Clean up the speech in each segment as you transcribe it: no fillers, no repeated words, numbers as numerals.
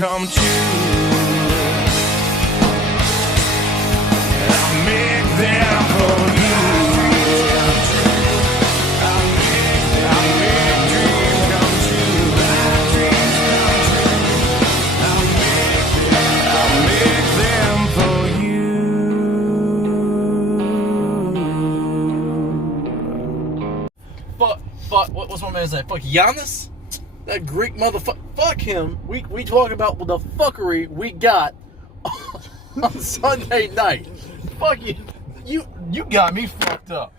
come true. I'll make them for you. I'll make dreams come true. I'll make them for you. Fuck, what's my man's name? Fuck Giannis? That Greek motherfucker. Fuck him. We talk about the fuckery we got on Sunday night. Fuck you. You got me fucked up.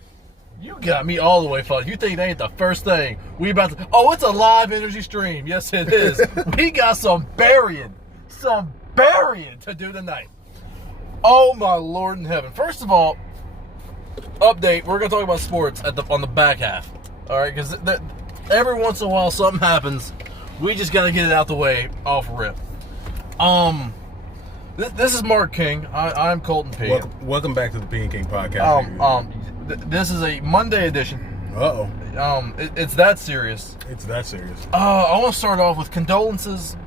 You got me all the way fucked. You think that ain't the first thing we about to... Oh, it's a live energy stream. Yes, it is. We got some burying to do tonight. Oh, my Lord in heaven. First of all, update. We're going to talk about sports on the back half. All right, because every once in a while something happens. We just got to get it out the way off rip. This is Mark King. I'm Colton Peay. Welcome back to the Peay and King podcast. This is a Monday edition. Uh-oh. It's that serious. It's that serious. I want to start off with condolences.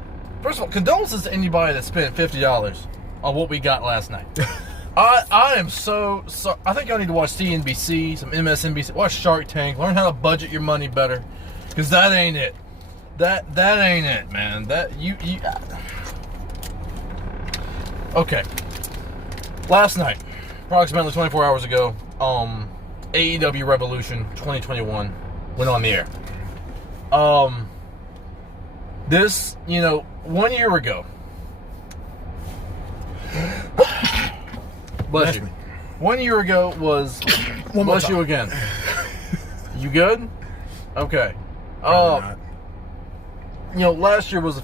First of all, condolences to anybody that spent $50 on what we got last night. I am so sorry. I think y'all need to watch CNBC, some MSNBC, watch Shark Tank, learn how to budget your money better, because that ain't it. That ain't it, man. Okay. Last night, approximately 24 hours ago, AEW Revolution 2021 went on the air. This, 1 year ago. Bless you. 1 year ago was... Bless you again. You good? Okay. Last year was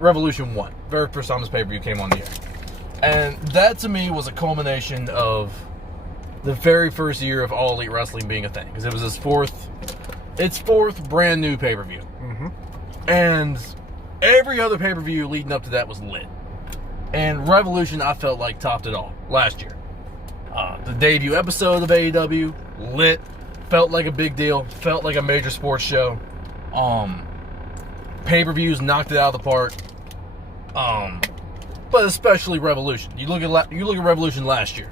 Revolution 1. Very first time this pay-per-view came on the air. And that, to me, was a culmination of the very first year of All Elite Wrestling being a thing. Because it was its fourth brand new pay-per-view. Mm-hmm. And every other pay-per-view leading up to that was lit. And Revolution, I felt like, topped it all last year. The debut episode of AEW, lit. Felt like a big deal. Felt like a major sports show. Pay-per-views knocked it out of the park. But especially Revolution. You look at Revolution last year.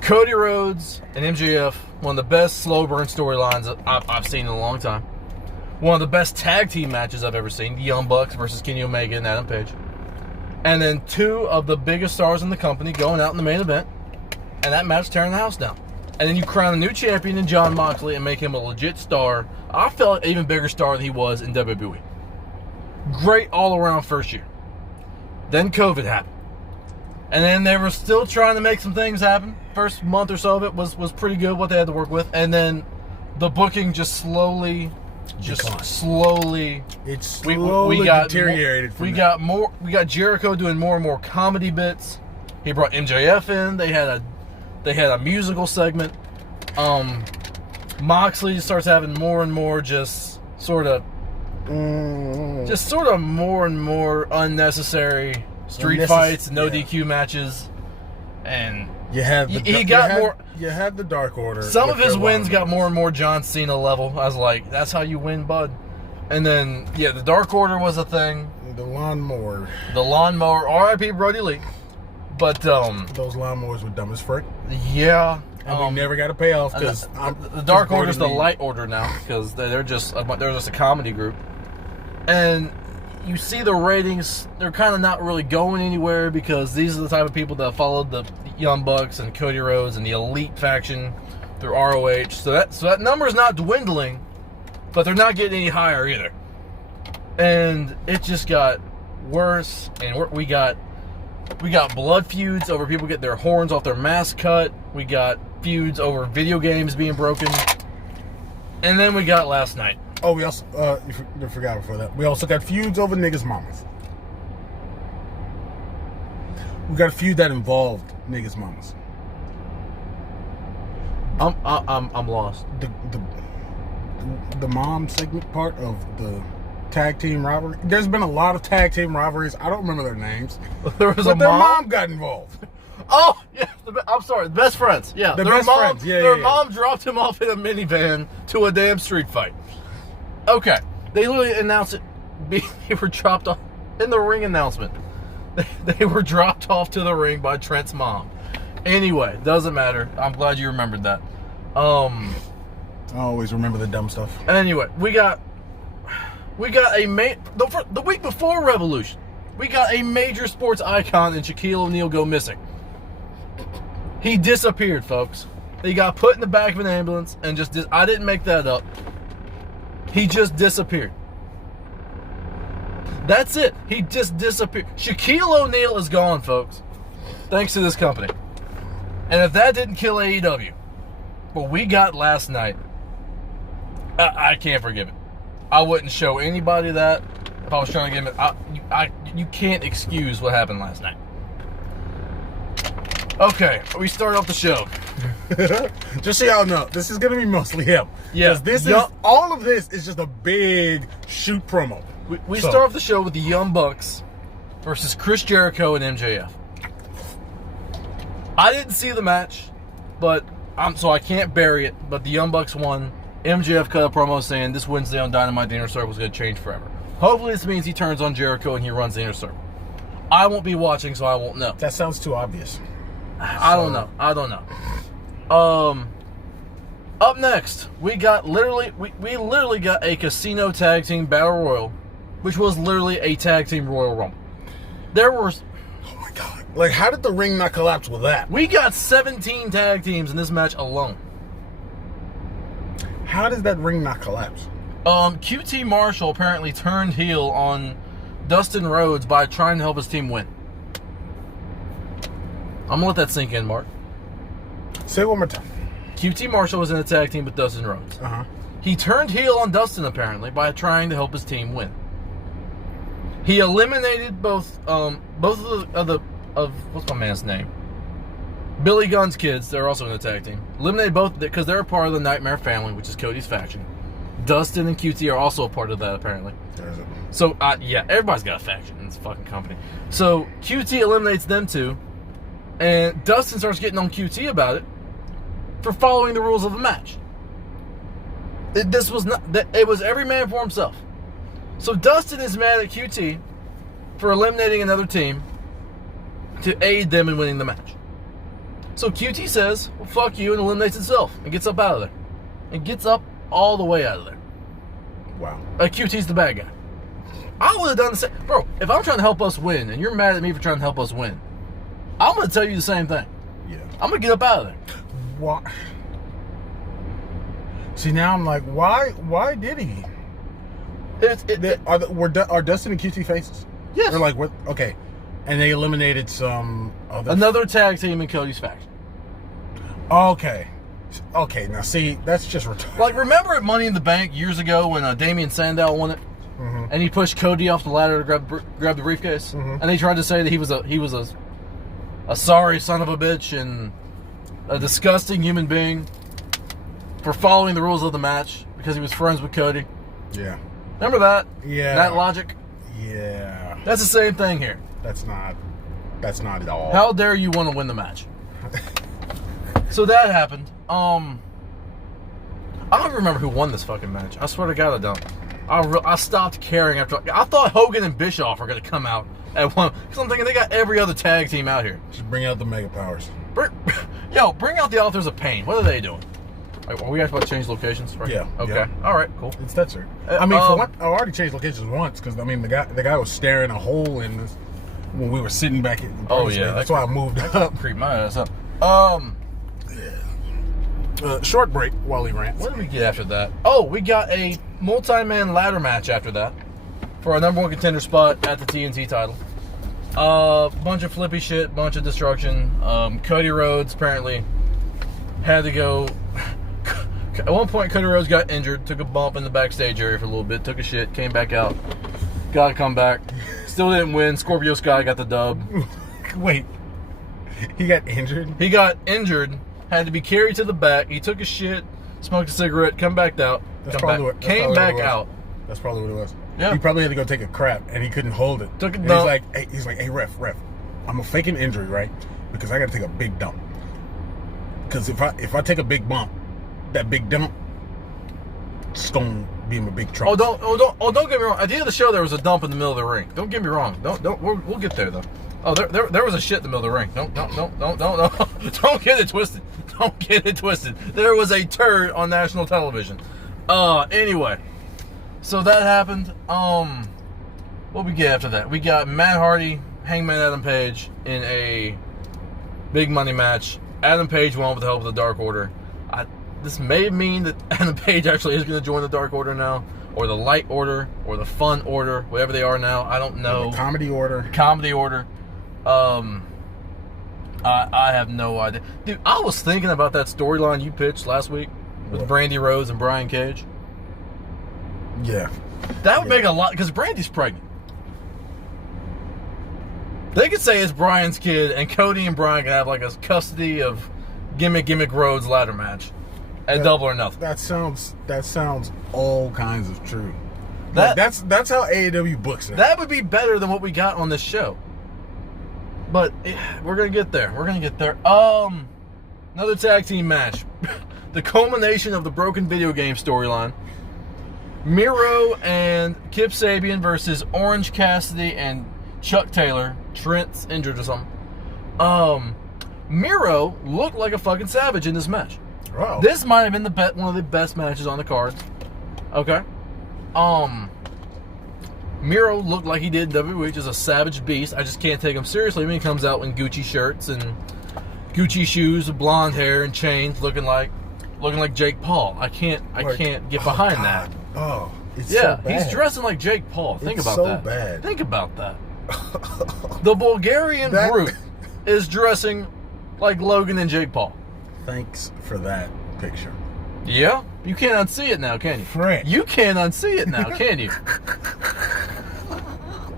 Cody Rhodes and MJF, one of the best slow burn storylines I've seen in a long time. One of the best tag team matches I've ever seen. The Young Bucks versus Kenny Omega and Adam Page. And then two of the biggest stars in the company going out in the main event. And that match tearing the house down. And then you crown a new champion in Jon Moxley and make him a legit star. I felt an even bigger star than he was in WWE. Great all-around first year. Then COVID happened. And then they were still trying to make some things happen. First month or so of it was pretty good, what they had to work with. And then the booking just slowly deteriorated. We got Jericho doing more and more comedy bits. He brought MJF in. They had a musical segment. Moxley starts having more and more just sort of more and more unnecessary street fights, no DQ matches, and you had the Dark Order. Some of his wins got more and more John Cena level. I was like, that's how you win, bud. And then the Dark Order was a thing. The lawnmower. R.I.P. Brody Lee. But those lawnmowers were dumb as frick. Yeah. And we never got a payoff because the Dark Order's the light order now because they're just a comedy group. And you see the ratings, they're kind of not really going anywhere because these are the type of people that followed the Young Bucks and Cody Rhodes and the Elite faction through ROH. So that number's not dwindling, but they're not getting any higher either. And it just got worse, and we got blood feuds over people getting their horns off their mask cut. We got feuds over video games being broken. And then we got last night. Oh, we also, you forgot before that. We also got feuds over niggas' mamas. We got a feud that involved niggas' mamas. I'm lost. The mom segment part of the tag team rivalry. There's been a lot of tag team rivalries. I don't remember their names. Their mom got involved. Oh, yeah. I'm sorry. The best friends. Yeah. Their mom dropped him off in a minivan to a damn street fight. Okay. They literally announced it. They were dropped off. in the ring announcement. They were dropped off to the ring by Trent's mom. Anyway, doesn't matter. I'm glad you remembered that. I always remember the dumb stuff. Anyway, we got the week before Revolution, we got a major sports icon in Shaquille O'Neal go missing. He disappeared, folks. He got put in the back of an ambulance and I didn't make that up. He just disappeared. That's it. He just disappeared. Shaquille O'Neal is gone, folks. Thanks to this company. And if that didn't kill AEW, what we got last night, I can't forgive it. I wouldn't show anybody that if I was trying to give it. You can't excuse what happened last night. Okay, we start off the show. Just so y'all know, this is gonna be mostly him. Yeah, all of this is just a big shoot promo. We start off the show with the Young Bucks versus Chris Jericho and MJF. I didn't see the match, so I can't bury it. But the Young Bucks won. MJF cut a promo saying this Wednesday on Dynamite, the Inner Circle is going to change forever. Hopefully this means he turns on Jericho and he runs the Inner Circle. I won't be watching, so I won't know. That sounds too obvious. I don't know. Up next, we literally got a casino tag team battle royal, which was literally a tag team Royal Rumble. Oh my God. Like, how did the ring not collapse with that? We got 17 tag teams in this match alone. How does that ring not collapse? QT Marshall apparently turned heel on Dustin Rhodes by trying to help his team win. I'm gonna let that sink in, Mark. Say it one more time. QT Marshall was in a tag team with Dustin Rhodes. Uh-huh. He turned heel on Dustin apparently by trying to help his team win. He eliminated both of what's my man's name? Billy Gunn's kids. They're also in the tag team. Eliminated both because they're a part of the Nightmare family, which is Cody's faction. Dustin and QT are also a part of that apparently. There's it. So yeah, everybody's got a faction in this fucking company. So QT eliminates them too, and Dustin starts getting on QT about it for following the rules of the match. It was every man for himself. So Dustin is mad at QT for eliminating another team to aid them in winning the match. So QT says, well, fuck you, and eliminates itself and gets up out of there. And gets up all the way out of there. Wow. QT's the bad guy. I would have done the same. Bro, if I'm trying to help us win and you're mad at me for trying to help us win, I'm going to tell you the same thing. Yeah. I'm going to get up out of there. Why? See, now I'm like, why did he? Are Dustin and QT faces? Yes. Or like what? Okay. And they eliminated some other... Another tag team in Cody's faction. Okay. Okay, now see, that's just retarded. Like, remember at Money in the Bank years ago when Damian Sandow won it? Mm-hmm. And he pushed Cody off the ladder to grab the briefcase? Mm-hmm. And they tried to say that he was a sorry son of a bitch and a disgusting human being for following the rules of the match because he was friends with Cody. Yeah. Remember that? Yeah. That logic? Yeah. That's the same thing here. That's not at all. How dare you want to win the match? So that happened. I don't remember who won this fucking match. I swear to God, I don't. I stopped caring after. I thought Hogan and Bischoff were going to come out at one. Because I'm thinking they got every other tag team out here. Just bring out the Mega Powers. Bring out the Authors of Pain. What are they doing? Are we actually about to change locations? Right? Yeah. Okay. Yeah. All right. Cool. It's that, sir. I mean, for one, I've already changed locations once because I mean the guy was staring a hole in this when we were sitting back at. Oh yeah. That's why I moved up. Creep my ass up. Short break while he rants. What did we get after that? Oh, we got a multi-man ladder match after that for our number one contender spot at the TNT title. Bunch of flippy shit, bunch of destruction. Cody Rhodes apparently had to go. At one point, Cody Rhodes got injured, took a bump in the backstage area for a little bit, took a shit, came back out, got to come back. Still didn't win. Scorpio Sky got the dub. Wait, he got injured? He got injured, had to be carried to the back. He took a shit, smoked a cigarette, come back out. Came back out. That's probably what it was. Yeah. He probably had to go take a crap, and he couldn't hold it. Took a and dump. He's like, hey, ref, I'm gonna fake an injury, right? Because I got to take a big dump. Because if I take a big bump, that big dump, it's gonna being a big trunk. Don't get me wrong. At the end of the show, there was a dump in the middle of the ring. Don't get me wrong. We'll get there though. Oh, there was a shit in the middle of the ring. Don't get it twisted. Don't get it twisted. There was a turd on national television. Anyway, so that happened. What we get after that? We got Matt Hardy, Hangman Adam Page in a big money match. Adam Page won with the help of the Dark Order. This may mean that Adam Page actually is going to join the Dark Order now, or the Light Order, or the Fun Order, whatever they are now. I don't know. The Comedy Order. Comedy Order. I have no idea. Dude, I was thinking about that storyline you pitched last week with Brandy Rose and Brian Cage. Yeah. That would make a lot, because Brandy's pregnant. They could say it's Brian's kid, and Cody and Brian can have like a custody of Gimmick Rhodes ladder match at Double or Nothing. That sounds all kinds of true. That- That's how AEW books it. That would be better than what we got on this show. But we're gonna get there. Another tag team match. The culmination of the broken video game storyline. Miro and Kip Sabian versus Orange Cassidy and Chuck Taylor. Trent's injured or something. Miro looked like a fucking savage in this match. Wow. This might have been one of the best matches on the card. Okay. Miro looked like he did in WWE, just a savage beast. I just can't take him seriously when he comes out in Gucci shirts and Gucci shoes with blonde hair and chains, looking like Jake Paul. I can't get behind that. Oh, it's Yeah, so bad. he's dressing like Jake Paul. Think It's about so that. bad. Think about that. The Bulgarian brute is dressing like Logan and Jake Paul. Thanks for that picture. Yeah? You can't unsee it now, can you? Frick. You can't unsee it now, can you?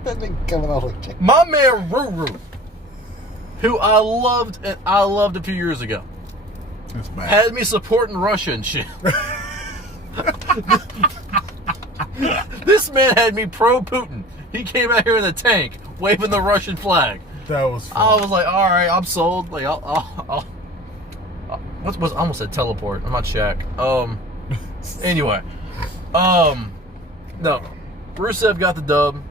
That thing coming off like chicken. My man Ruru, who I loved a few years ago, It's bad. had me supporting Russia and shit. This man had me pro Putin. He came out here in a tank waving the Russian flag. That was fun. I was like, all right, I'm sold. Like, I'll I almost said teleport. I'm not Shaq. Anyway, no, Rusev got the dub.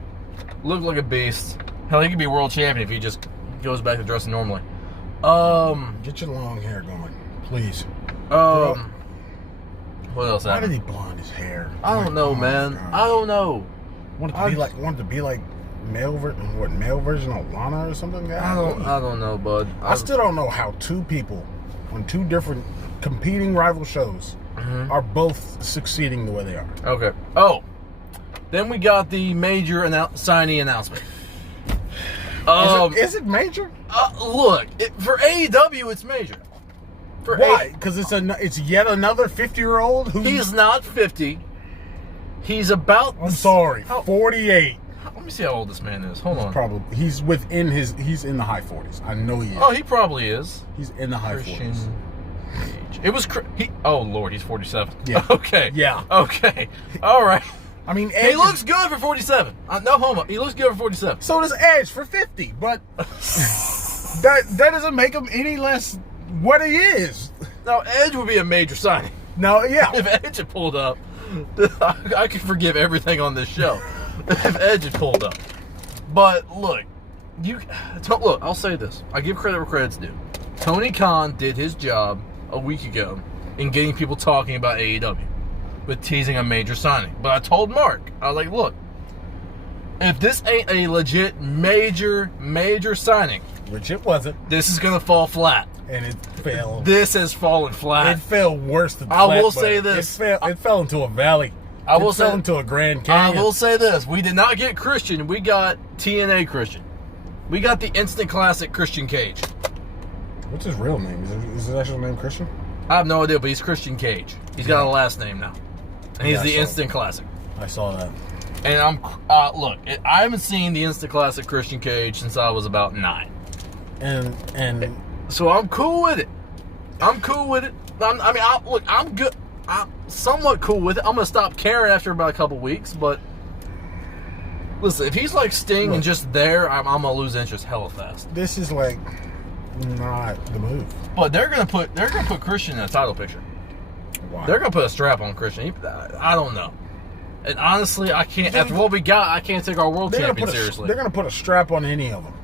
Looked like a beast. Hell, he could be world champion if he just goes back to dressing normally. Get your long hair going, please. What else Why happened? did he blonde his hair? I don't know, man. God. I don't know. Wanted to be like male version of Lana or something. I don't know, bud. I still don't know how two people on two different competing rival shows are both succeeding the way they are. Okay. Oh, then we got the major signee announcement. Is it major? Look, for AEW, it's major. Why? Because it's yet another 50-year-old who. He's not 50. He's about. I'm sorry, How- 48. Let me see how old this man is. Hold on. Probably he's within his. He's in the high 40s. I know he is. Oh, he probably is. He's in the high Christian 40s. age. It was. Oh Lord, he's 47. Yeah. Okay. Yeah. Okay. All right. I mean, He Edge looks good for 47. No homo. He looks good for 47. So does Edge for 50, but that doesn't make him any less what he is. Now, Edge would be a major signing. No, yeah. If Edge had pulled up, I could forgive everything on this show. If Edge had pulled up. But look, I'll say this. I give credit where credit's due. Tony Khan did his job a week ago in getting people talking about AEW with teasing a major signing. But I told Mark, I was like, look, if this ain't a legit major signing, Which it wasn't, this is going to fall flat. and it fell. This has fallen flat. It fell worse than I flat, will but say this. It fell into a valley. It fell into a Grand Canyon. I will say this. We did not get Christian. We got TNA Christian. We got the instant classic Christian Cage. What's his real name? Is his actual name Christian? I have no idea, but he's Christian Cage. He's got a last name now. And he's Yeah, I the saw instant classic. I saw that. And I haven't seen the instant classic Christian Cage since I was about 9. And So I'm cool with it. I'm good. I'm somewhat cool with it. I'm going to stop caring after about a couple weeks, but listen, if he's like Sting and just there, I'm going to lose interest hella fast. this is like not the move. But they're gonna put Christian in a title picture. Why? They're gonna put a strap on Christian. I don't know. And honestly, I can't. After what we got, I can't take our world champion seriously. They're going to put a strap on any of them.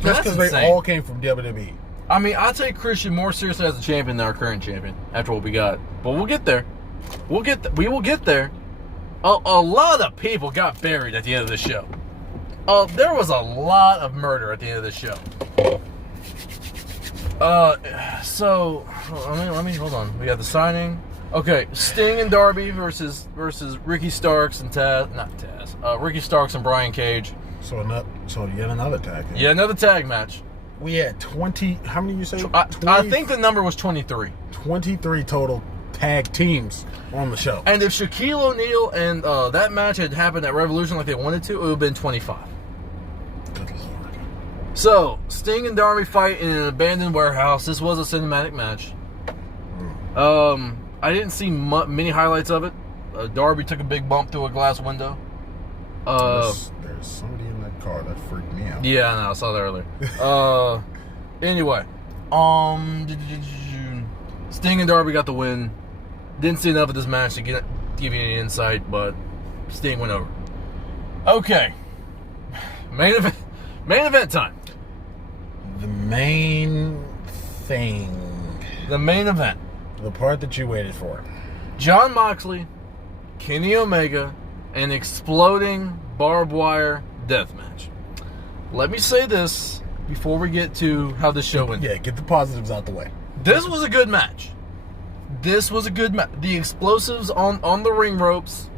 Just because they all came from WWE. I mean, I take Christian more seriously as a champion than our current champion after what we got. But we'll get there. We will get there. A lot of people got buried at the end of this show. There was a lot of murder at the end of this show. So let me hold on. We got the signing. Okay, Sting and Darby versus Ricky Starks and Ricky Starks and Brian Cage. So yet another tag. Yeah, another tag match. We had 20. How many you say? I think the number was 23. 23 total tag teams on the show. And if Shaquille O'Neal and that match had happened at Revolution like they wanted to, it would have been 25. Good Lord. So, Sting and Darby fight in an abandoned warehouse. This was a cinematic match. I didn't see many highlights of it. Darby took a big bump through a glass window. There's somebody in that car that freaked me out. Yeah, I know. I saw that earlier. Anyway, Sting and Darby got the win. Didn't see enough of this match to give you any insight, but Sting went over. Okay, main event time. The main thing. The main event. The part that you waited for. Jon Moxley, Kenny Omega, an exploding barbed wire death match. Let me say this before we get to how this show went. Yeah, get the positives out the way. This was a good match. The explosives on the ring ropes,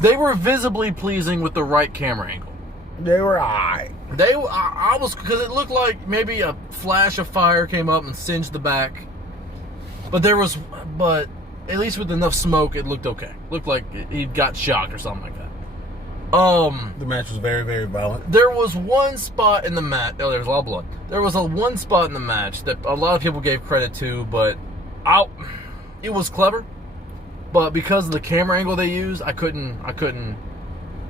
they were visibly pleasing with the right camera angle. They were I was, because it looked like maybe a flash of fire came up and singed the back. But at least with enough smoke, it looked okay. Looked like he got shocked or something like that. The match was very, very violent. There was one spot in the match. Oh, there was a lot of blood. There was one spot in the match that a lot of people gave credit to, but it was clever. But because of the camera angle they used, I couldn't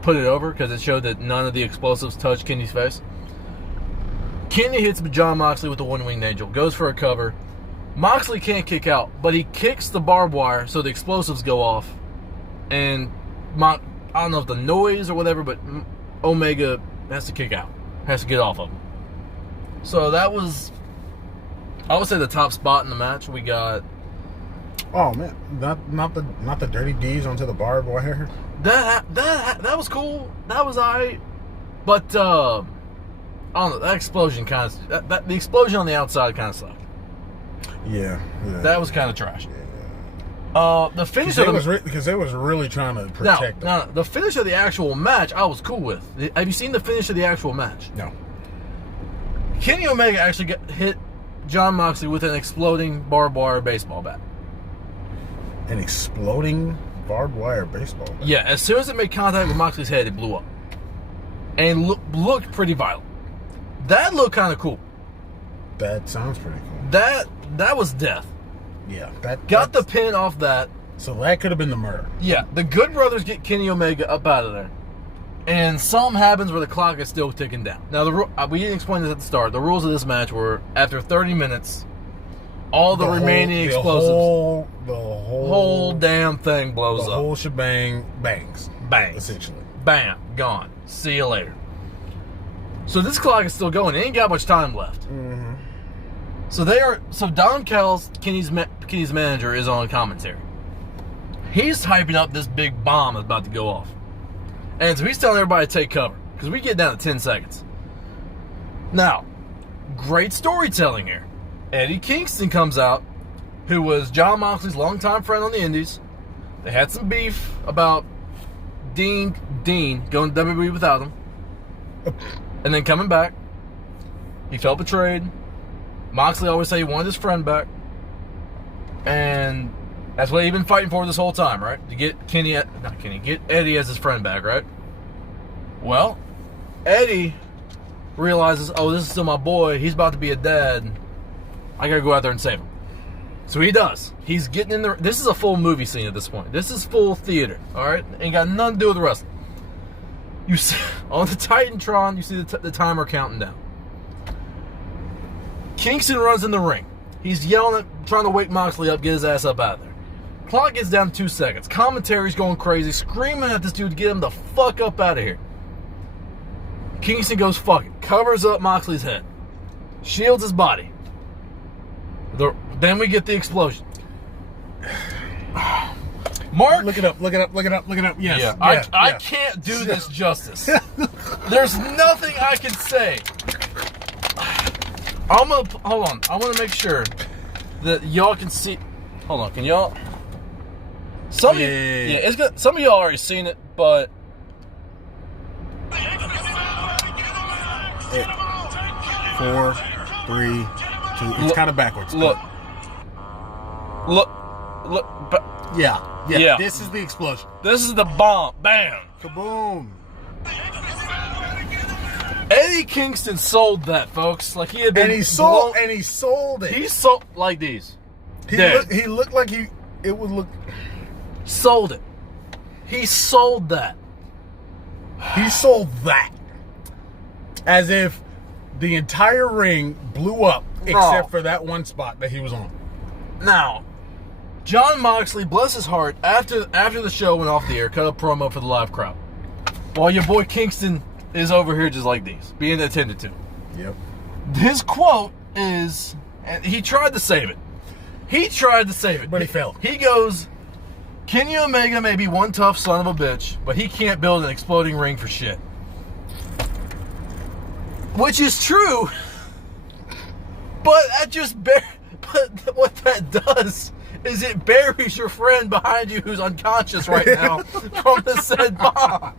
put it over because it showed that none of the explosives touched Kenny's face. Kenny hits Jon Moxley with the one-winged angel, goes for a cover. Moxley can't kick out, but he kicks the barbed wire so the explosives go off. And I don't know if the noise or whatever, but Omega has to kick out. Has to get off of him. So that was, I would say, the top spot in the match. We got... Oh, man. Not the dirty D's onto the barbed wire? That was cool. That was alright. But, I don't know, that explosion kind of... the explosion on the outside kind of sucked. Yeah. That was kind of trash. The finish because they was really trying to protect them. No, the finish of the actual match I was cool with. Have you seen the finish of the actual match? No. Kenny Omega actually hit Jon Moxley with an exploding barbed wire baseball bat. An exploding barbed wire baseball bat? Yeah, as soon as it made contact with Moxley's head, it blew up. And looked pretty violent. That looked kind of cool. That sounds pretty cool. That was death. Yeah. Got the pin off that. So that could have been the murder. Yeah, the Good Brothers get Kenny Omega up out of there. And something happens where the clock is still ticking down. Now, we didn't explain this at the start. The rules of this match were, after 30 minutes, all the remaining explosives... The whole damn thing blows up. The whole shebang bangs. Bangs. Essentially. Bam. Gone. See you later. So this clock is still going. It ain't got much time left. Mm-hmm. So Don Callis, Kenny's manager, is on commentary. He's hyping up this big bomb that's about to go off. And so he's telling everybody to take cover, because we get down to 10 seconds. Now, great storytelling here. Eddie Kingston comes out, who was Jon Moxley's longtime friend on the Indies. They had some beef about Dean going to WWE without him. And then coming back. He felt betrayed. Moxley always said he wanted his friend back. And that's what he'd been fighting for this whole time, right? To get get Eddie as his friend back, right? Well, Eddie realizes, oh, this is still my boy. He's about to be a dad. I gotta go out there and save him. So he does. He's getting in there. This is a full movie scene at this point. This is full theater, all right? Ain't got nothing to do with the wrestling. You see, on the Titantron, you see the timer counting down. Kingston runs in the ring. He's yelling trying to wake Moxley up, get his ass up out of there. clock gets down to 2 seconds. Commentary's going crazy, screaming at this dude to get him the fuck up out of here. Kingston goes fuck it, covers up Moxley's head, shields his body. Then we get the explosion. Mark, Look it up. Yes. yeah, Yeah, I can't do this justice. There's nothing I can say. Hold on. I want to make sure that y'all can see. Hold on, can y'all? Some of it's good. Some of y'all already seen it, but 4, 3, 2. It's kind of backwards. Look. But Yeah. This is the explosion. this is the bomb. Bam. Kaboom. Eddie Kingston sold that, folks. Like he had been. And he sold it. He sold like these. He looked like it would look. Sold it. He sold that. He sold that. As if the entire ring blew up except for that one spot that he was on. Now, John Moxley, bless his heart, after the show went off the air, cut a promo for the live crowd. While your boy Kingston is over here just like these, being attended to. Yep. His quote is, and he tried to save it. But he failed. He goes, Kenny Omega may be one tough son of a bitch, but he can't build an exploding ring for shit. Which is true, but but what that does is it buries your friend behind you who's unconscious right now from the said bomb.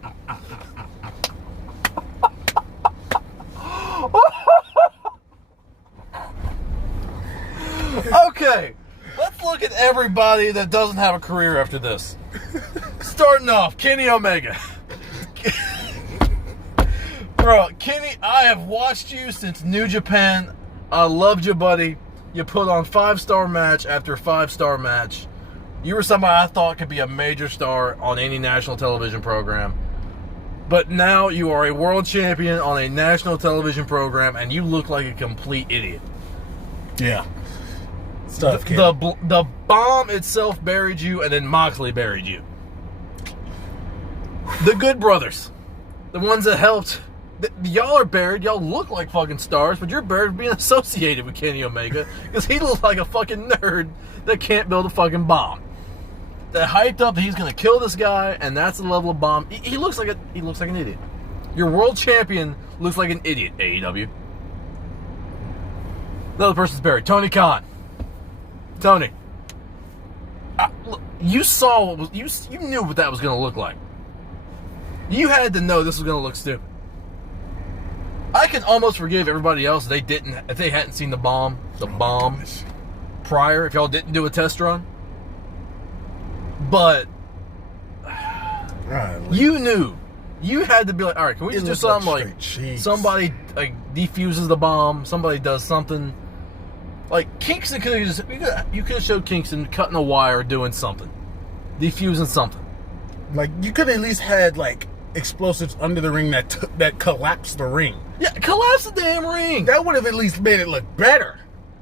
Okay, let's look at everybody that doesn't have a career after this. Starting off, Kenny Omega. Bro, Kenny, I have watched you since New Japan. I loved you, buddy. You put on 5-star match after 5-star match. You were somebody I thought could be a major star on any national television program. But now you are a world champion on a national television program, and you look like a complete idiot. Yeah. Stuff. The bomb itself buried you, and then Moxley buried you. The Good Brothers, the ones that helped. Y'all are buried. Y'all look like fucking stars, but you're buried being associated with Kenny Omega because he looks like a fucking nerd that can't build a fucking bomb. That hyped up that he's gonna kill this guy, and that's the level of bomb. He looks like an idiot. Your world champion looks like an idiot. AEW. The other person's buried. Tony Khan. Tony. Look, you saw what was you knew what that was gonna look like. You had to know this was gonna look stupid. I can almost forgive everybody else if they hadn't seen the bomb prior, if y'all didn't do a test run. But you knew. You had to be like, all right, can we just do something like somebody like defuses the bomb, somebody does something. Like Kingston you could have showed Kingston cutting a wire, doing something. Defusing something. Like you could at least had like explosives under the ring that collapsed the ring. Yeah, collapse the damn ring. That would have at least made it look better.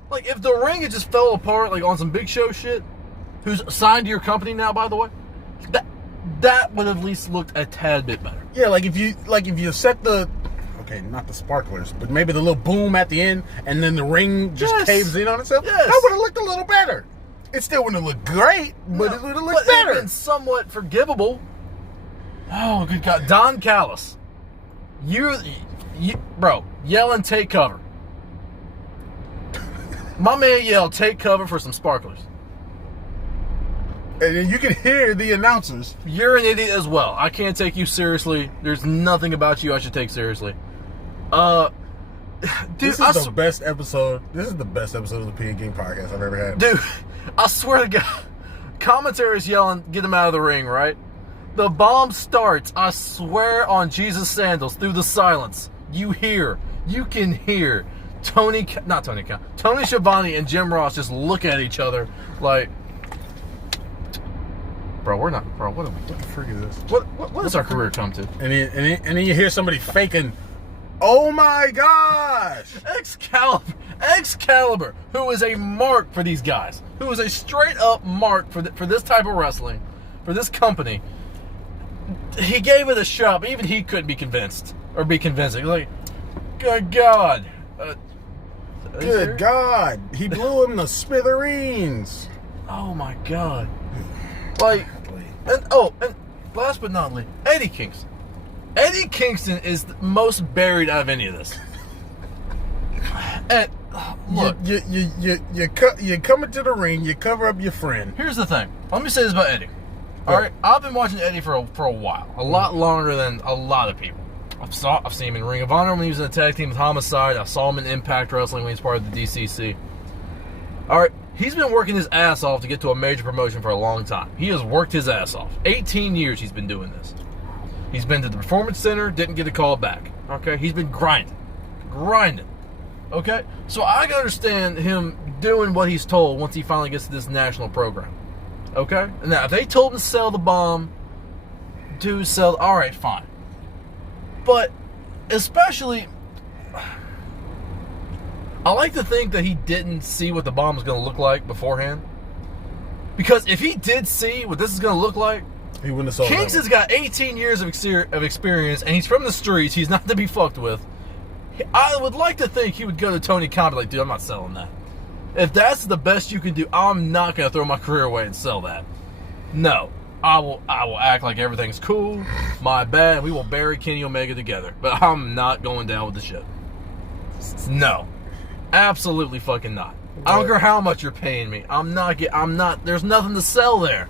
Like if the ring had just fell apart, like on some Big Show shit, who's signed to your company now, by the way, that would have at least looked a tad bit better. Yeah, like if you set the not the sparklers, but maybe the little boom at the end, and then the ring just caves in on itself. Yes. That would have looked a little better. It still wouldn't have looked great, but it would have looked better. Been somewhat forgivable. Oh, good God. Don Callis. You bro, yelling take cover. My man yelled take cover for some sparklers. And then you can hear the announcers. You're an idiot as well. I can't take you seriously. There's nothing about you I should take seriously. Dude, this is the best episode. This is the best episode of the Peay Game podcast I've ever had. Dude, I swear to God, commentary's yelling, get him out of the ring, right? The bomb starts, I swear on Jesus' sandals, through the silence. You can hear Tony Schiavone and Jim Ross just look at each other like, what the freak is this? What does our career come to? And then you hear somebody faking, oh my gosh! Excalibur, who is a mark for these guys, who is a straight up mark for this type of wrestling, for this company. He gave it a shot, but even he couldn't be convinced or be convincing. Like, good God. Good God. He blew him to smithereens. Oh my God. Like, and last but not least, Eddie Kingston. Eddie Kingston is the most buried out of any of this. And look, you come into the ring, you cover up your friend. here's the thing. Let me say this about Eddie. All right, I've been watching Eddie for a while, a lot longer than a lot of people. I've seen him in Ring of Honor when he was in a tag team with Homicide. I saw him in Impact Wrestling when he's part of the DCC. All right, he's been working his ass off to get to a major promotion for a long time. He has worked his ass off. 18 years he's been doing this. He's been to the Performance Center, didn't get a call back. Okay, he's been grinding. Okay, so I can understand him doing what he's told once he finally gets to this national program. Okay, now if they told him to sell the bomb, all right, fine. But especially, I like to think that he didn't see what the bomb was going to look like beforehand. Because if he did see what this is going to look like, he wouldn't have sold it. Kingston's got 18 years of experience, and he's from the streets. He's not to be fucked with. I would like to think he would go to Tony Khan and be like, dude, I'm not selling that. If that's the best you can do, I'm not going to throw my career away and sell that. No. I will act like everything's cool. My bad. We will bury Kenny Omega together. But I'm not going down with the ship. No. Absolutely fucking not. I don't care how much you're paying me. I'm not. There's nothing to sell there.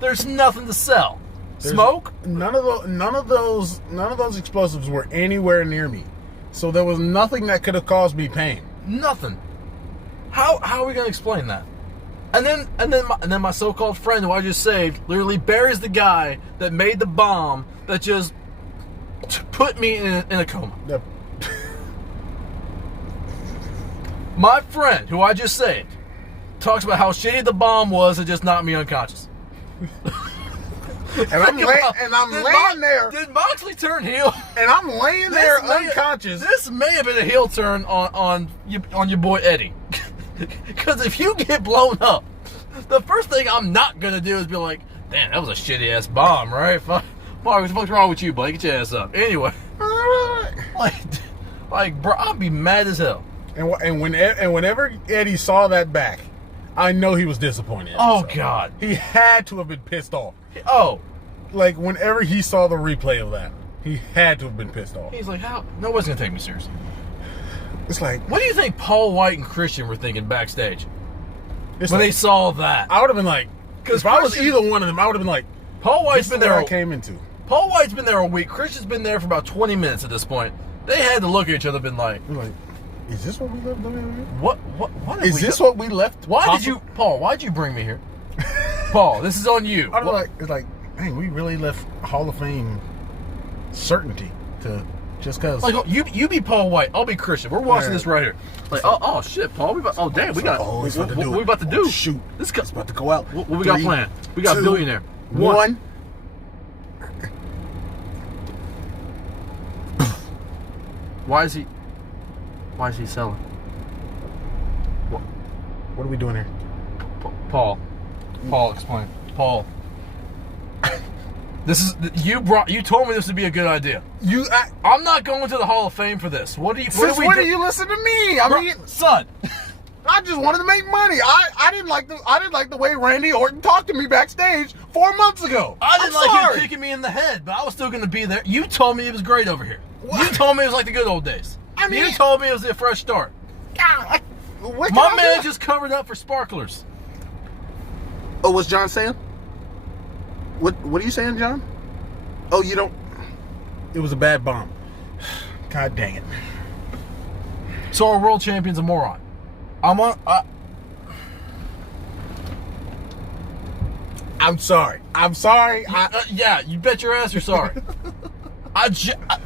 There's nothing to sell. Smoke? None of those explosives were anywhere near me. So there was nothing that could have caused me pain. Nothing. How are we gonna explain that? And then my so-called friend who I just saved literally buries the guy that made the bomb that just put me in a coma. Yep. My friend who I just saved talks about how shitty the bomb was and just knocked me unconscious. And I'm laying there. Did Moxley turn heel? And I'm laying there unconscious. This may have been a heel turn on your boy Eddie. Because if you get blown up, the first thing I'm not going to do is be like, damn, that was a shitty-ass bomb, right? Mark, what the fuck's wrong with you, Blake? Get your ass up. Anyway. Like, bro, I'd be mad as hell. And whenever Eddie saw that back, I know he was disappointed. Oh, God. He had to have been pissed off. Oh. Like, whenever he saw the replay of that, he had to have been pissed off. He's like, how? Nobody's going to take me seriously. It's like... What do you think Paul White and Christian were thinking backstage when they saw that? I would have been like... Because if I was either one of them, I would have been like... Paul White's been there... I came into. Paul White's been there a week. Christian's been there for about 20 minutes at this point. They had to look at each other and been like... Is this what we left doing here? What is this what we left? Paul, why'd you bring me here? Paul, this is on you. It's like, dang, we really left Hall of Fame certainty to just cause. Like, you be Paul White, I'll be Christian. We're watching this right here. Like, oh shit, Paul, what we about to do? Oh, shoot, this it's about to go out. What we got planned? We got 2, billionaire. 1. Why is he selling? What are we doing here? Paul, explain. Paul, you told me this would be a good idea. I'm not going to the Hall of Fame for this. When do you listen to me? Son, I just wanted to make money. I didn't like the way Randy Orton talked to me backstage 4 months ago. I didn't like him kicking me in the head, but I was still going to be there. You told me it was great over here. What? You told me it was like the good old days. You told me it was a fresh start. My man just covered up for sparklers. Oh, what's John saying? What are you saying, John? Oh, you don't... It was a bad bomb. God dang it. So our world champion's a moron. I'm sorry. Yeah, you bet your ass you're sorry.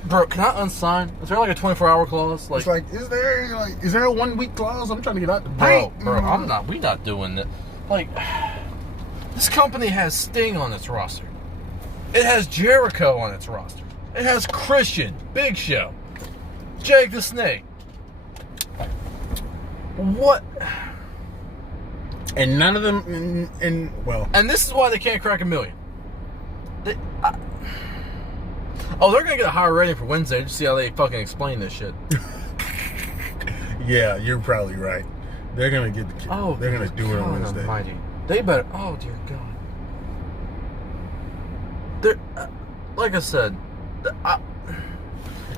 Bro, can I unsign? Is there like a 24-hour clause? It's like, is there a 1 week clause? I'm trying to get out the break. Bro, we not doing that. Like, this company has Sting on its roster. It has Jericho on its roster. It has Christian, Big Show, Jake the Snake. What? And none of them, And this is why they can't crack 1 million. They're gonna get a higher rating for Wednesday. Just see how they fucking explain this shit. yeah, you're probably right. They're gonna get the kid. Oh, they're gonna do it on God Wednesday. Almighty. They better. Oh dear God. They're like I said,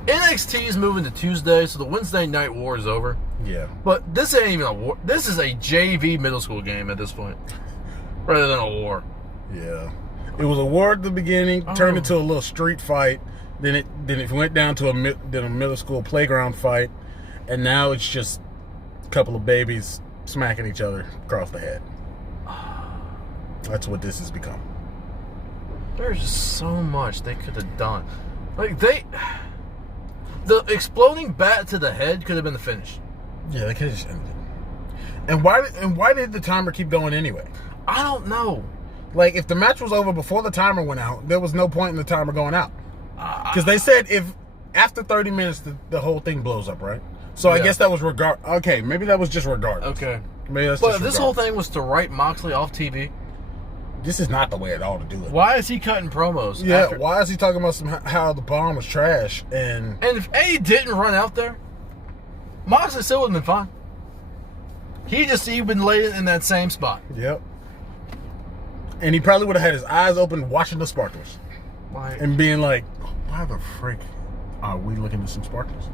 NXT is moving to Tuesday, so the Wednesday night war is over. Yeah. But this ain't even a war. This is a JV middle school game at this point, rather than a war. Yeah. It was a war at the beginning, turned into a little street fight. Then it went down to a middle school playground fight, and now it's just a couple of babies smacking each other across the head. That's what this has become. There's just so much they could have done. Like the exploding bat to the head could have been the finish. Yeah, they could have just ended it. And why did the timer keep going anyway? I don't know. Like, if the match was over before the timer went out, there was no point in the timer going out. Because they said if after 30 minutes the whole thing blows up, right? So I guess that was okay, maybe that was just regardless. Okay. Maybe that's but just if this whole thing was to write Moxley off TV, this is not the way at all to do it. why is he cutting promos? Yeah, why is he talking about how the bomb was trash? And if A didn't run out there, Moxley still would have been fine. He'd been laying in that same spot. Yep. And he probably would have had his eyes open watching the sparklers. Why? And being like, why the frick are we looking at some sparklers?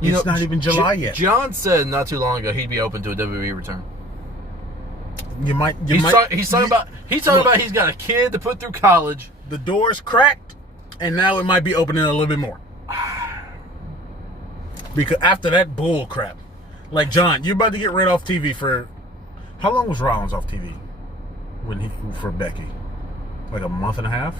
It's not even July yet. John said not too long ago he'd be open to a WWE return. He's talking about he's got a kid to put through college. The door's cracked, and now it might be opening a little bit more. Because after that bull crap, like, John, you're about to get rid off TV for how long was Rollins off TV for Becky? Like a month and a half?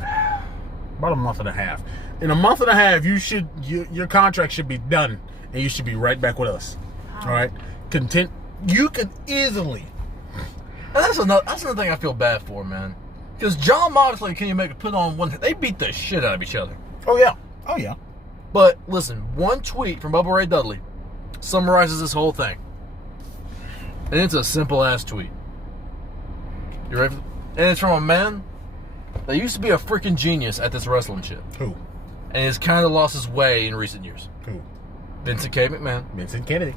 About a month and a half. In a month and a half, your contract should be done, and you should be right back with us. All right, you could easily. And that's another thing I feel bad for, man. Because John Moxley, can you make it put on one? They beat the shit out of each other. Oh yeah. But listen, one tweet from Bubba Ray Dudley summarizes this whole thing, and it's a simple ass tweet. You ready? And it's from a man that used to be a freaking genius at this wrestling shit. Who? And has kind of lost his way in recent years. Who? Vincent K. McMahon. Vincent Kennedy.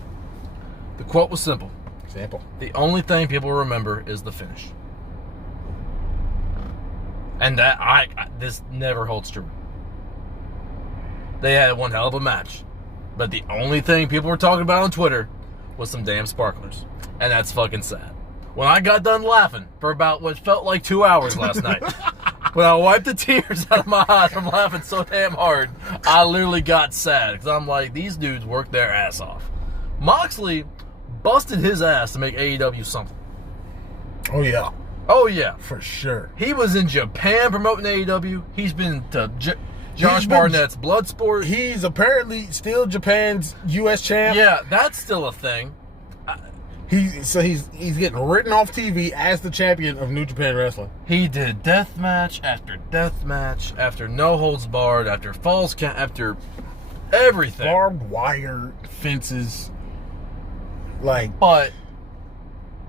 The quote was simple. Sample. The only thing people remember is the finish. And that this never holds true. They had one hell of a match, but the only thing people were talking about on Twitter was some damn sparklers, and that's fucking sad. When I got done laughing for about what felt like 2 hours last night, when I wiped the tears out of my eyes from laughing so damn hard, I literally got sad because I'm like, these dudes worked their ass off. Moxley busted his ass to make AEW something. Oh yeah. Oh yeah, for sure. He was in Japan promoting AEW. He's been to Josh Barnett's Bloodsport. He's apparently still Japan's U.S. champ. Yeah, that's still a thing. He's getting written off TV as the champion of New Japan Wrestling. He did death match after no holds barred, after falls count, after everything. Barbed wire fences. But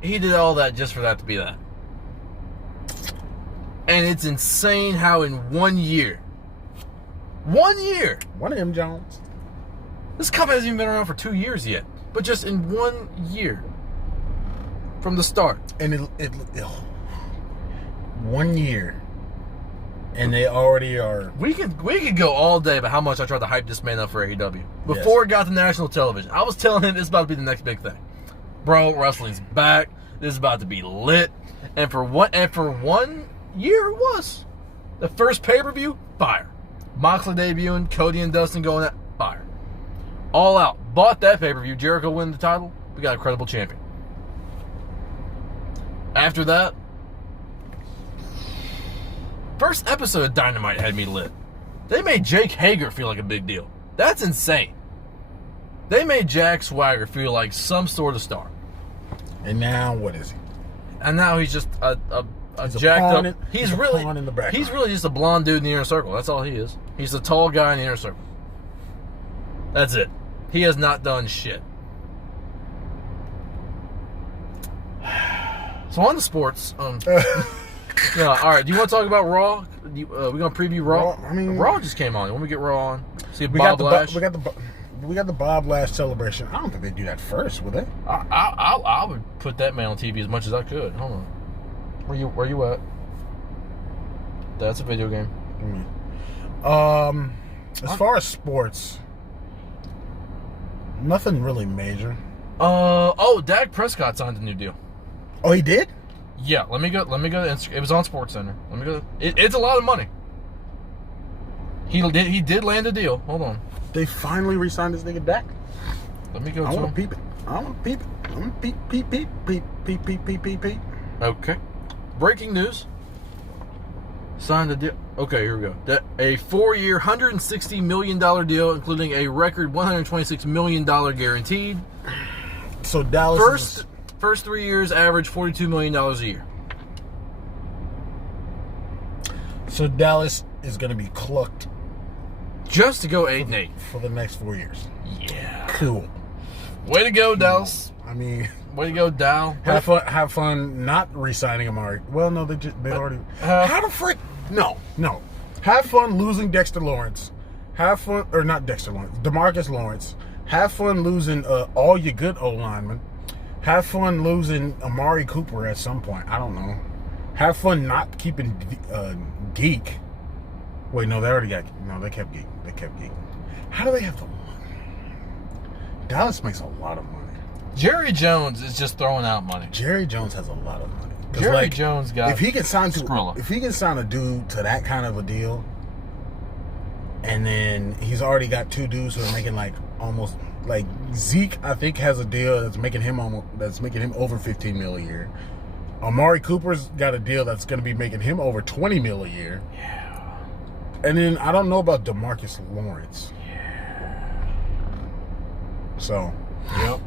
he did all that just for that to be that. And it's insane how in 1 year, one of them Jones. This company hasn't even been around for 2 years yet, but just in 1 year from the start. And it 1 year, and they already are. We could go all day about how much I tried to hype this man up for AEW before it got to national television. I was telling him it's about to be the next big thing, bro. Wrestling's back. This is about to be lit, and for 1 year it was. The first pay-per-view, fire. Moxley debuting, Cody and Dustin going at fire. All out. Bought that pay-per-view. Jericho winning the title. We got a credible champion. After that, first episode of Dynamite had me lit. They made Jake Hager feel like a big deal. That's insane. They made Jack Swagger feel like some sort of star. And now what is he? And now he's just a He's jacked a pawn up. He's a pawn in the background. He's really just a blonde dude in the inner circle. That's all he is. He's a tall guy in the inner circle. That's it. He has not done shit. So on the sports, yeah. All right. Do you want to talk about Raw? We're gonna preview Raw. I mean, Raw just came on. When we get Raw on, see we Bob got Lash. we got the Bob Lash celebration. I don't think they do that first, would they? I would put that man on TV as much as I could. Hold on. Where you at? That's a video game. As far as sports, nothing really major. Dak Prescott signed a new deal. Oh, he did? Yeah, let me go to Instagram. It was on SportsCenter. Let me go. It's a lot of money. He did land a deal. Hold on. They finally re-signed this nigga Dak. Let me go I to want him. to peep it. I want to peep it. I want to peep. Okay. Breaking news. Signed a deal. Okay, here we go. A 4-year, $160 million deal, including a record $126 million guaranteed. So Dallas First 3 years average $42 million a year. So Dallas is going to be clucked Just to go 8-8 for the next 4 years. Yeah. Cool. Way to go, Dallas. I mean, way to go, Dow. have fun not re-signing Amari. Well, no, they already. How the frick? No. Have fun losing Dexter Lawrence. Have fun, or not Dexter Lawrence, DeMarcus Lawrence. Have fun losing all your good O linemen. Have fun losing Amari Cooper at some point. I don't know. Have fun not keeping Geek. Wait, no, they already got. No, they kept Geek. How do they have the money? Dallas makes a lot of money. Jerry Jones is just throwing out money. Jerry Jones has a lot of money. Jerry Jones got if he can sign Skrilla. if he can sign a dude to that kind of a deal, and then he's already got 2 dudes who are making like almost like Zeke, I think has a deal that's making him over 15 mil a year. Amari Cooper's got a deal that's going to be making him over 20 mil a year. Yeah. And then I don't know about DeMarcus Lawrence. Yeah. So, Yep.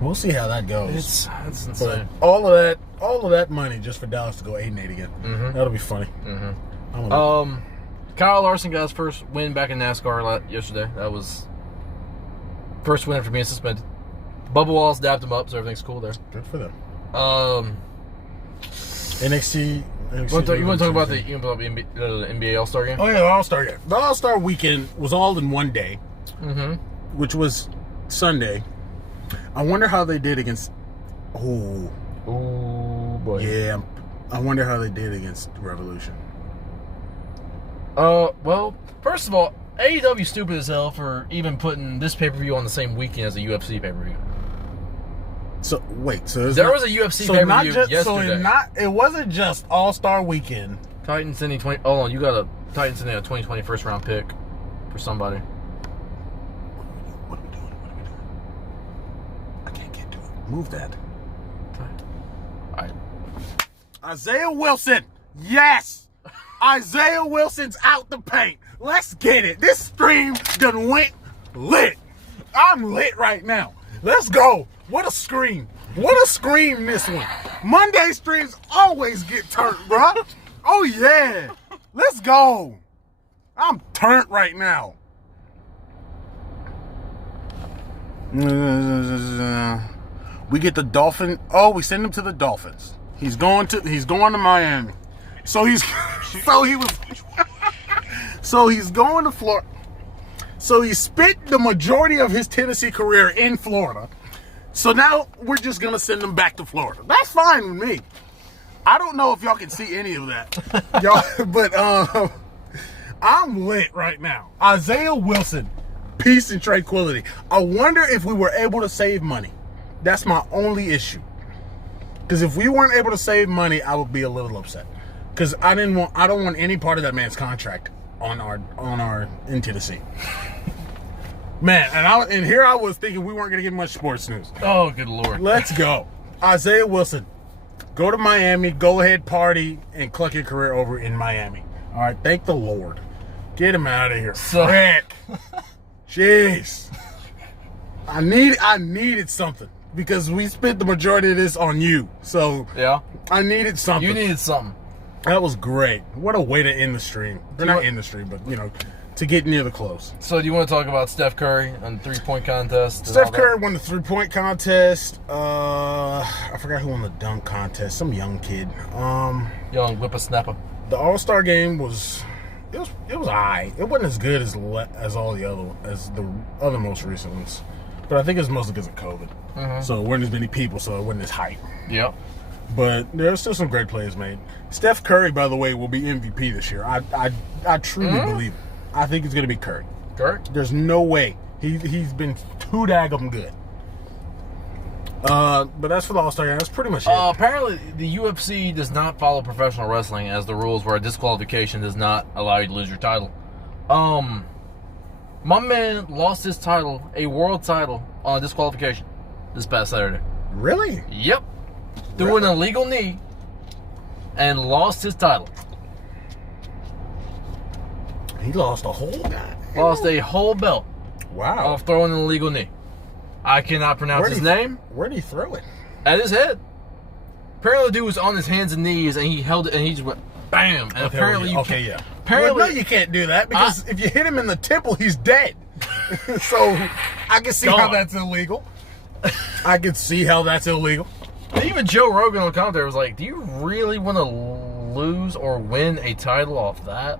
we'll see how that goes. It's But insane. all of that money just for Dallas to go 8-8 again. Mhm. That'll be funny. Mhm. Kyle Larson got his first win back in NASCAR yesterday. That was first win after being suspended. Bubba Wallace dapped him up, so everything's cool there. Good for them. You NXT. want to talk about the NBA All-Star game? Oh yeah, the All-Star game. The All-Star weekend was all in one day, Mm-hmm. which was Sunday. I wonder how they did against. Oh, Ooh, boy. yeah. I wonder how they did against Revolution. Well, first of all, AEW stupid as hell for even putting this pay-per-view on the same weekend as a UFC pay-per-view. So wait, so There was a UFC pay-per-view yesterday. It wasn't just All-Star weekend. Titans sending 20. Oh, you got a Titans sending a 2020 first round pick for somebody. What are we doing? I can't get to it. Move that. Alright. Isaiah Wilson. Yes. Isaiah Wilson's out the paint. Let's get it. This stream done went lit. I'm lit right now. Let's go. What a scream. What a scream this one. Monday streams always get turned, bruh. Oh, yeah. Let's go. I'm turned right now. We get the Dolphin. Oh, we send him to the Dolphins. He's going to Miami. So he's going to Florida. So he spent the majority of his Tennessee career in Florida. So now we're just gonna send him back to Florida. That's fine with me. I don't know if y'all can see any of that, y'all, but I'm lit right now. Isaiah Wilson, peace and tranquility. I wonder if we were able to save money. That's my only issue. Because if we weren't able to save money, I would be a little upset. Because I don't want any part of that man's contract on our in Tennessee. Man, and here I was thinking we weren't gonna get much sports news. Oh, good lord. Let's go. Isaiah Wilson, go to Miami, go ahead, party, and cluck your career over in Miami. All right, thank the Lord. Get him out of here. Frick. Jeez. I needed something because we spent the majority of this on you. So Yeah. I needed something. You needed something. That was great. What a way to end the stream. Or not end the stream, but to get near the close. So do you want to talk about Steph Curry and the 3-point contest? and Steph all that? Curry won the 3-point contest. I forgot who won the dunk contest. Some young kid. Young whippersnapper. The All-Star game was alright. It wasn't as good as the other most recent ones, but I think it's mostly because of COVID. Mm-hmm. So it weren't as many people, so it wasn't as hype. Yep. But there's still some great plays made. Steph Curry, by the way, will be MVP this year. I truly believe it. I think it's going to be Curry. Curry? There's no way. He's been too daggum good. But as for the All-Star game, that's pretty much it. Apparently, the UFC does not follow professional wrestling as the rules where a disqualification does not allow you to lose your title. My man lost his title, a world title, on a disqualification this past Saturday. Really? Yep. Threw an illegal knee and lost his title. He lost a whole guy. Lost a whole belt Wow. off throwing an illegal knee. I cannot pronounce his name. Where'd he throw it? At his head. Apparently, the dude was on his hands and knees, and he held it, and he just went bam. And apparently, you can't, yeah. Apparently, Well, no, you can't do that because if you hit him in the temple, he's dead. So I can see how Gone. that's illegal. I can see how that's illegal. even Joe Rogan on the commentary was like, "Do you really want to lose or win a title off that?"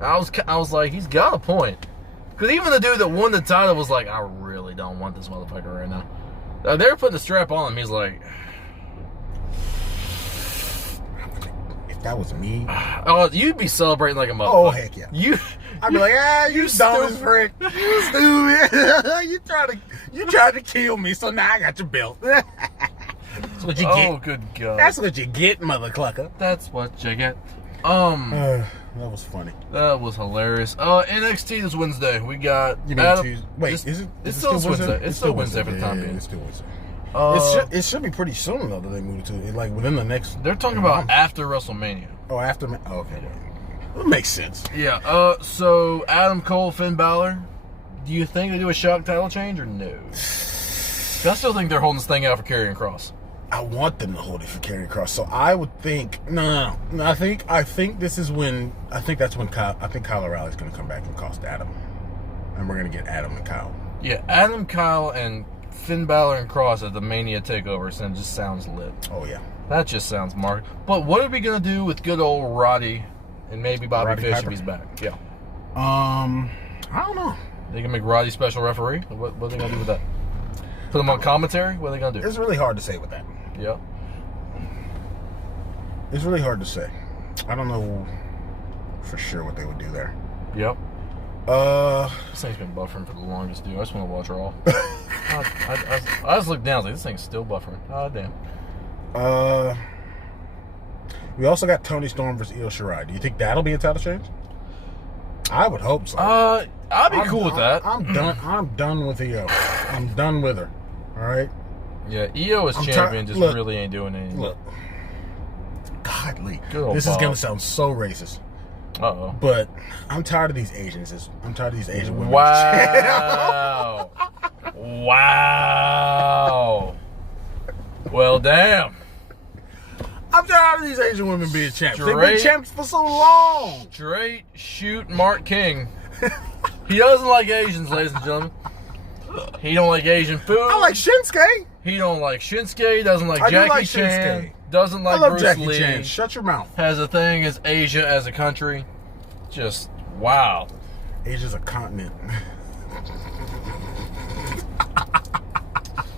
I was like, he's got a point. Because even the dude that won the title was like, I really don't want this motherfucker right now. They were putting the strap on him. He's like, If that was me, oh, you'd be celebrating like a motherfucker. oh heck yeah. I'd be like, you dumb as stupid. frick. You stupid. you tried to kill me, so now I got your belt. That's what you get. Oh, good God. That's what you get, mother clucker. That's what you get. That was funny. That was hilarious. NXT this Wednesday. We got You mean Adam. Tuesday? Wait, is it? It's it still Wednesday. It's still Wednesday for the time Yeah, being. it's still Wednesday. It should be pretty soon though that they move it to it, like within the next. They're talking about after WrestleMania. Oh, after. Oh, okay. Well, it makes sense. Yeah. So Adam Cole, Finn Balor. Do you think they do a shock title change or no? I still think they're holding this thing out for Karrion Kross. I want them to hold it for Karrion Kross, so I would think no. I think this is when that's when Kyle O'Reilly's going to come back and cost Adam, and we're going to get Adam and Kyle. Yeah, Adam, Kyle, and Finn Balor and Kross at the Mania Takeover, and it just sounds lit. Oh yeah, That just sounds marked. But what are we gonna do with good old Roddy and maybe Bobby Roddy Fish Piper? if he's back? Yeah, I don't know. they can make Roddy special referee. What are they gonna do with that? Put him on commentary? What are they gonna do? It's really hard to say with that. Yeah. It's really hard to say. I don't know for sure what they would do there. Yep. This thing's been buffering for the longest, dude. I just want to watch Raw. I just looked down. I was like, this thing's still buffering. Oh, damn. We also got Tony Storm versus Io Shirai. Do you think that'll be a title change? I would hope so. I'd be cool with that. I'm done. I'm done with Io. I'm done with her. All right. Yeah, Io as I'm champion just look, really ain't doing anything. Look. Godly. Good old This is gonna Bob. sound so racist, Uh-oh. but I'm tired of these Asians. I'm tired of these Asian women. Wow. Wow. Well, damn. I'm tired of these Asian women being champs. They've been Straight- champs for so long. Straight shoot Mark King. He doesn't like Asians, ladies and gentlemen. He don't like Asian food. I like Shinsuke. He don't like Shinsuke. Doesn't like I do Jackie like Chan. Shinsuke. Doesn't like I love Bruce Jackie Lee. Chan. Shut your mouth. Has a thing as Asia as a country. Just wow. Asia's a continent.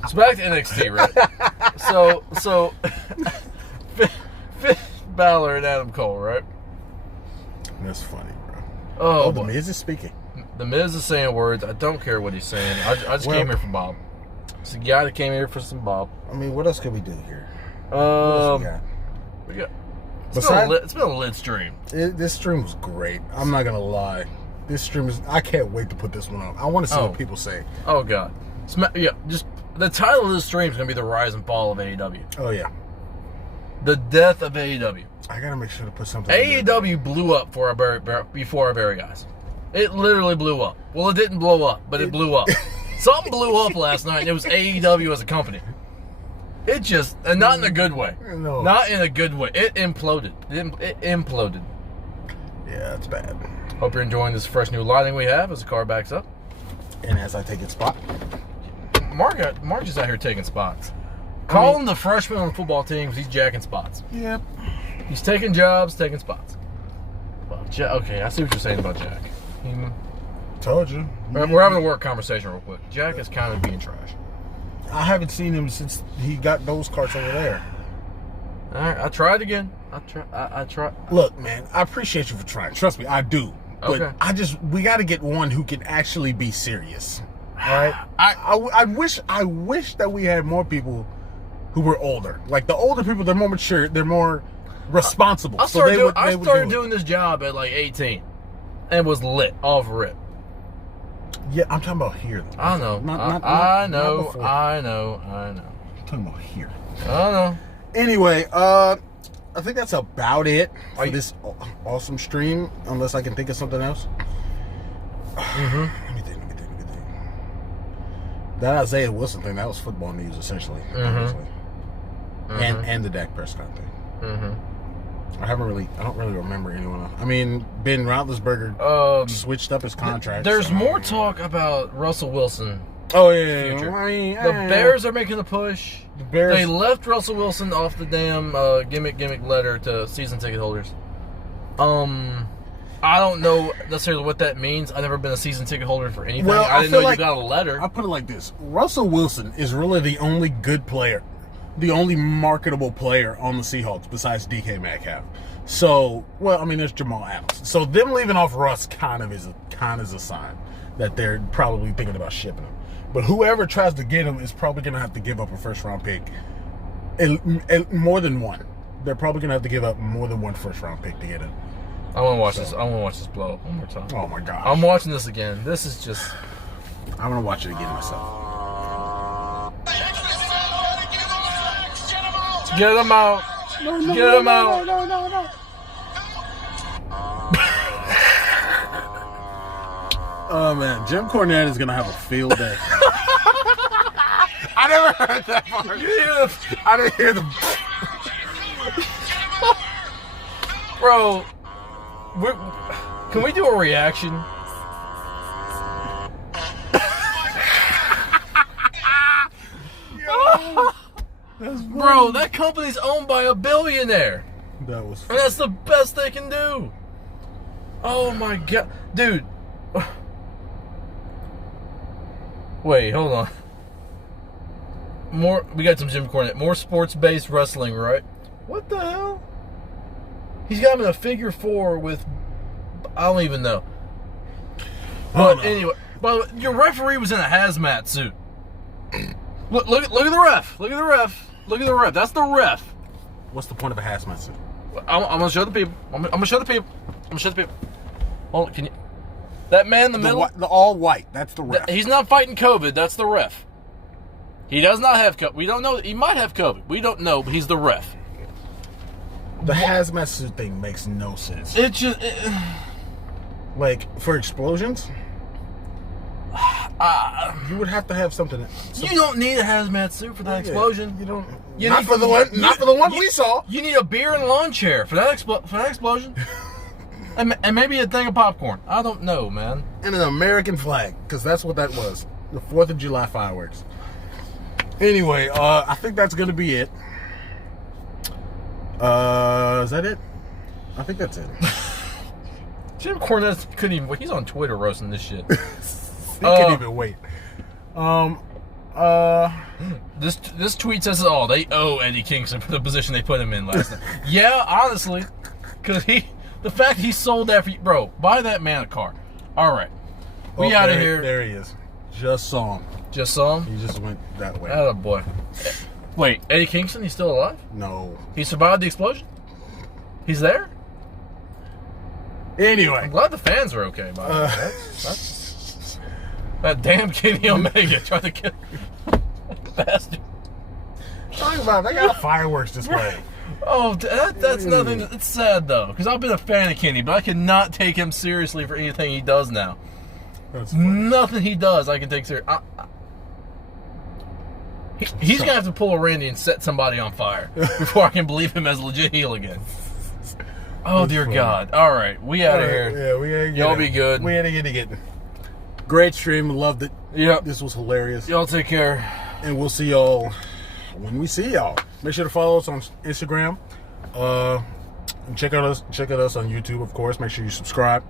So back to NXT, right? so Finn Balor and Adam Cole, right? That's funny, bro. Oh, The boy. Miz is speaking. The Miz is saying words. I don't care what he's saying. I just Well- came here for Bob. It's a guy that came here for some Bob. I mean, what else could we do here? What else We got. Besides- It's been a lit stream. This stream was great. I'm not gonna lie. This stream is. I can't wait to put this one up. I want to see Oh. what people say. Oh god. Yeah, just the title of this stream is gonna be the rise and fall of AEW. Oh yeah. The death of AEW. I gotta make sure to put something. in there. AEW blew up before our very eyes. It literally blew up. Well, it didn't blow up, but it blew up. Something blew up last night, and it was AEW as a company. It just, and not in a good way. No. Not in a good way. It imploded. It imploded. Yeah, it's bad. Hope you're enjoying this fresh new lighting we have as the car backs up. And as I take its spot. Mark is out here taking spots. Call him the freshman on the football team because he's jacking spots. Yep. He's taking jobs, taking spots. Well, okay, I see what you're saying about Jack. Told you. We're having a work conversation real quick. Jack is kind of being trash. I haven't seen him since he got those carts over there. All right, I tried again. I tried. Look, man, I appreciate you for trying. Trust me, I do. But Okay. we got to get one who can actually be serious. All right. I wish that we had more people who were older. Like the older people, they're more mature. They're more responsible. I started doing this job at like 18, and was lit off rip. Yeah, I'm talking about here. Though. I know. I know. I'm talking about here. I know. Anyway, I think that's about it for this awesome stream. Unless I can think of something else. Mm-hmm. Let me think. That Isaiah Wilson thing, that was football news essentially. Honestly. And the Dak Prescott thing. Mm-hmm. I don't really remember anyone else. I mean, Ben Roethlisberger switched up his contract. There's more talk about Russell Wilson. Oh yeah. Future. I mean, The Bears are making the push. The Bears. They left Russell Wilson off the damn gimmick letter to season ticket holders. I don't know necessarily what that means. I've never been a season ticket holder for anything. Well, I didn't know you got a letter. I'll put it like this. Russell Wilson is really the only good player, the only marketable player on the Seahawks besides DK Metcalf. So, well, I mean, there's Jamal Adams. So them leaving off Russ kind of is a sign that they're probably thinking about shipping him. But whoever tries to get him is probably going to have to give up a first-round pick. More than one. They're probably going to have to give up more than one first-round pick to get him. I want to watch this. I want to watch this blow up one more time. Oh, my gosh. I'm watching this again. This is just... I'm going to watch it again myself. Get him out. Get him out. No. Oh, man. Jim Cornette is going to have a field day. I never heard that part. I didn't hear the... Bro, can we do a reaction? Bro, that company's owned by a billionaire. That was And that's the best they can do. Oh my god. Dude. Wait, hold on. We got some Jim Cornette. More sports-based wrestling, right? What the hell? He's got him in a figure 4 with... I don't even know. But anyway, your referee was in a hazmat suit. Look at the ref. Look at the ref. That's the ref. What's the point of a hazmat suit? I'm gonna show the people. I'm gonna show the people. Hold on, can you? That man in the middle. The all white. That's the ref. He's not fighting COVID. That's the ref. He does not have COVID. We don't know. He might have COVID. We don't know, but he's the ref. The hazmat suit thing makes no sense. It just... Like, for explosions? You would have to have something... You don't need a hazmat suit for that explosion. You don't... Not for the one we saw. You need a beer and lawn chair for that explosion. and maybe a thing of popcorn. I don't know, man. And an American flag, because that's what that was. The 4th of July fireworks. Anyway, I think that's going to be it. Is that it? I think that's it. Jim Cornette couldn't even... He's on Twitter roasting this shit. He can't even wait. This tweet says it all. They owe Eddie Kingston for the position they put him in last night. Yeah, honestly, because the fact he sold that for you, bro, buy that man a car. All right, we out of here. There he is. Just saw him. Just saw him. He just went that way. Oh boy. Wait, Eddie Kingston? He's still alive? No. He survived the explosion? He's there? Anyway, I'm glad the fans are okay. By the way. That damn Kenny Omega tried to kill bastard. Talk about they got a fireworks display. Oh, that's nothing. It's sad though, because I've been a fan of Kenny, but I cannot take him seriously for anything he does now. That's funny. Nothing he does I can take seriously. He's gonna have to pull a Randy and set somebody on fire before I can believe him as a legit heel again. Oh, dear fun. God. All right. We out of here. Yeah, we ain't Y'all be good. We ain't get it. Great stream. Loved it. Yep. This was hilarious. Y'all take care. And we'll see y'all when we see y'all. Make sure to follow us on Instagram. And check out us on YouTube, of course. Make sure you subscribe.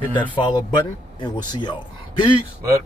Hit that follow button. And we'll see y'all. Peace. But